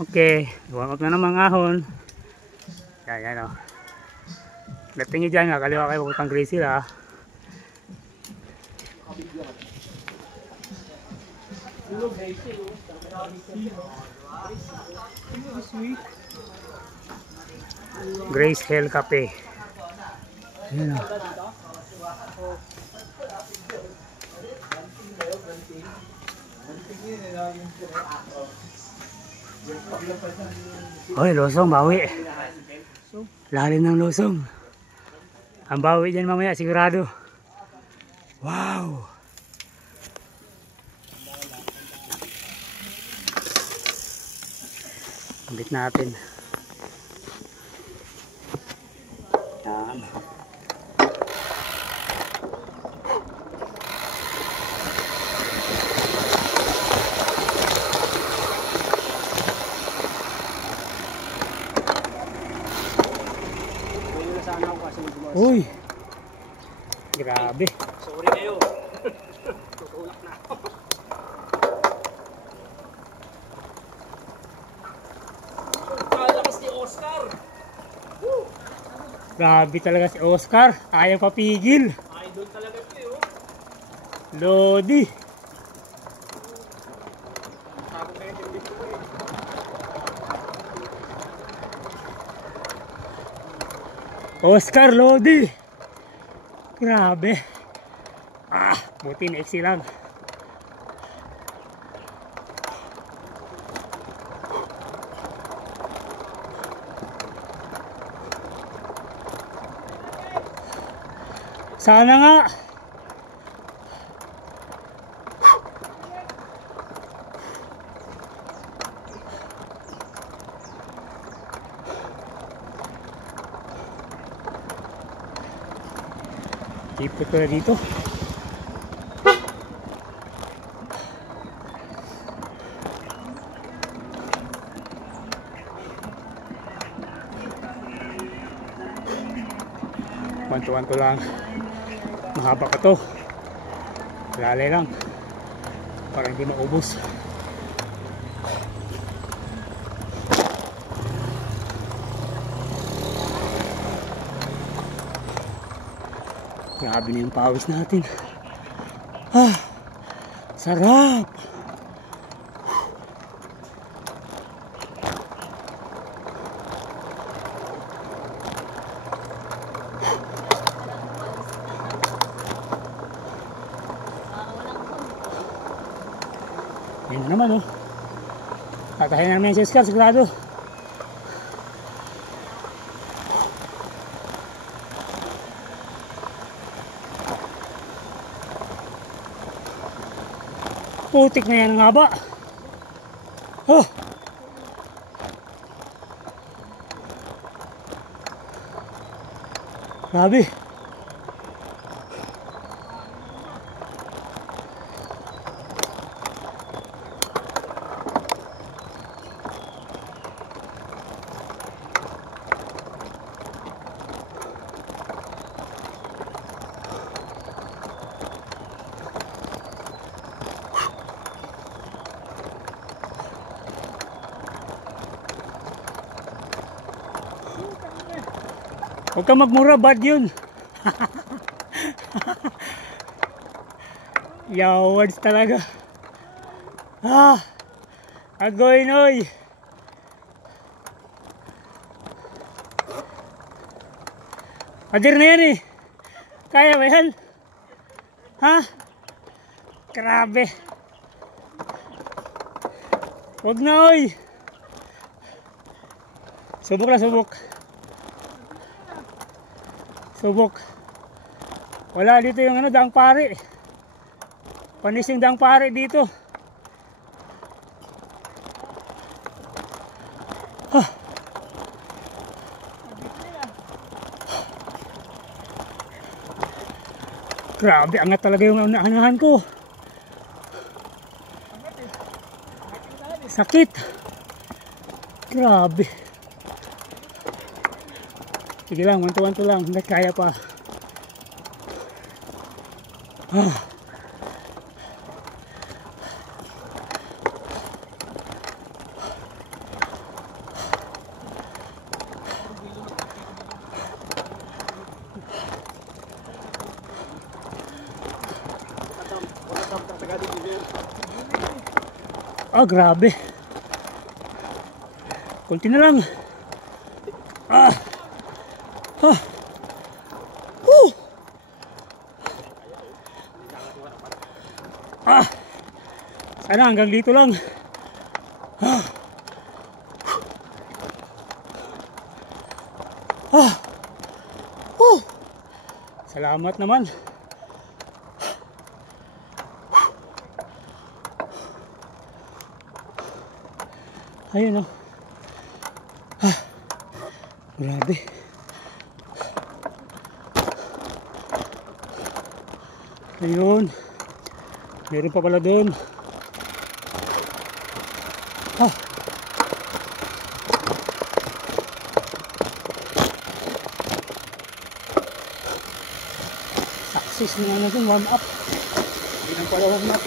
Okay, warm up na ng mga ahon. Yan o. Dating nyo dyan, kaliwa kayo pagputang Gracie ha. Grace Hill Cafe. Yan o. Oy, losong, bawi. Lalim ng losong. Ang bawi dyan mamaya, sigurado. Wow! Ambit natin. Yan. Uy! Grabe! Sorry kayo! Tutulak na ako! Kalakas ni Oscar! Grabe talaga si Oscar! Ayaw papigil! Idol talaga ito eh! Lodi! Ako kayo dito eh! Oscar Lodi! Grabe! Buti na eksi lang. Sana nga! Tipo ko na dito. Wanto-wanto lang. Mahaba ka to. Lalay lang. Para hindi maubos. Grabe na yung pawis natin. Sarap! Yan na naman oh. Kakahin namin si Oscar, sigurado. Putik na yan nga ba? Oh! Grabe! Huwag kang magmura, bad yun. Yawards talaga. Agoy noy. Adir na yan eh. Kaya ba yan? Grabe. Huwag na oy. Subok na subok. Subok. Wala dito yung daang pare. Panising daang pare dito. Grabe, angat talaga yung anahan ko. Sakit. Grabe. Sige lang, wanto-wanto lang. Hindi kaya pa. Ah, grabe. Kunti na lang. Ah. Ah. Ah. Sana hanggang dito lang. Ah. Ah. Salamat naman. Ayun, oh. Ah. Grabe. Ayun. Meron pa pala doon. Ah. Success na ano doon, warm up. Hindi lang pala warm up.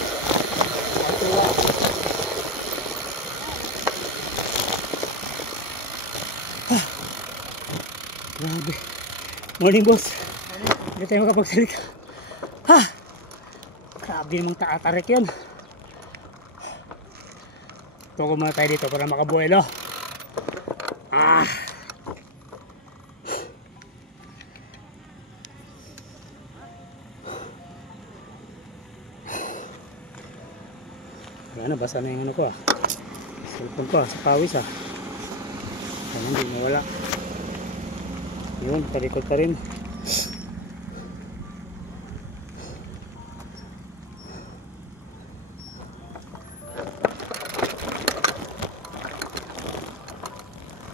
Ah. Grabe. Morning, boss. Hindi tayo makapagsalita. Ah. Grabe namang taatarik yun. Tuko muna tayo dito para makabuelo. Ah. Ayan na, basa na yung ano ko ah. Cellphone ko ah, sa pawis ah. Ayan, hindi nawala. Yun, parikot pa rin.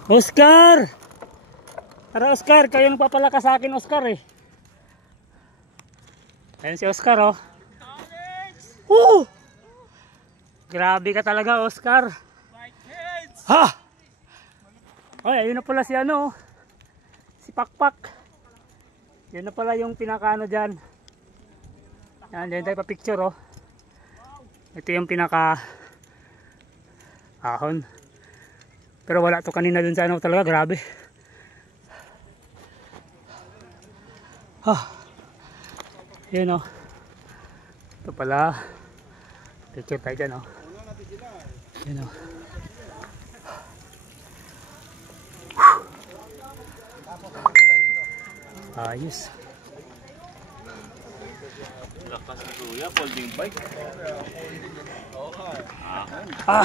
Oscar! Tara Oscar, kayo nagpapalakas sa akin Oscar eh. Ayan si Oscar oh. Woo! Grabe ka talaga Oscar. Ha! Oy, ayun na pala si ano. Si Pakpak. Yun na pala yung pinakaano dyan. Yan, dyan tayo pa picture oh. Ito yung pinaka ahon. Pero wala to kanina dun sa ano talaga, grabe. Ah. Yun oh. Ito pala. Picture tayo dyan oh. Yun oh. Ayos. Lakas ni Kuya, folding bike. Ah.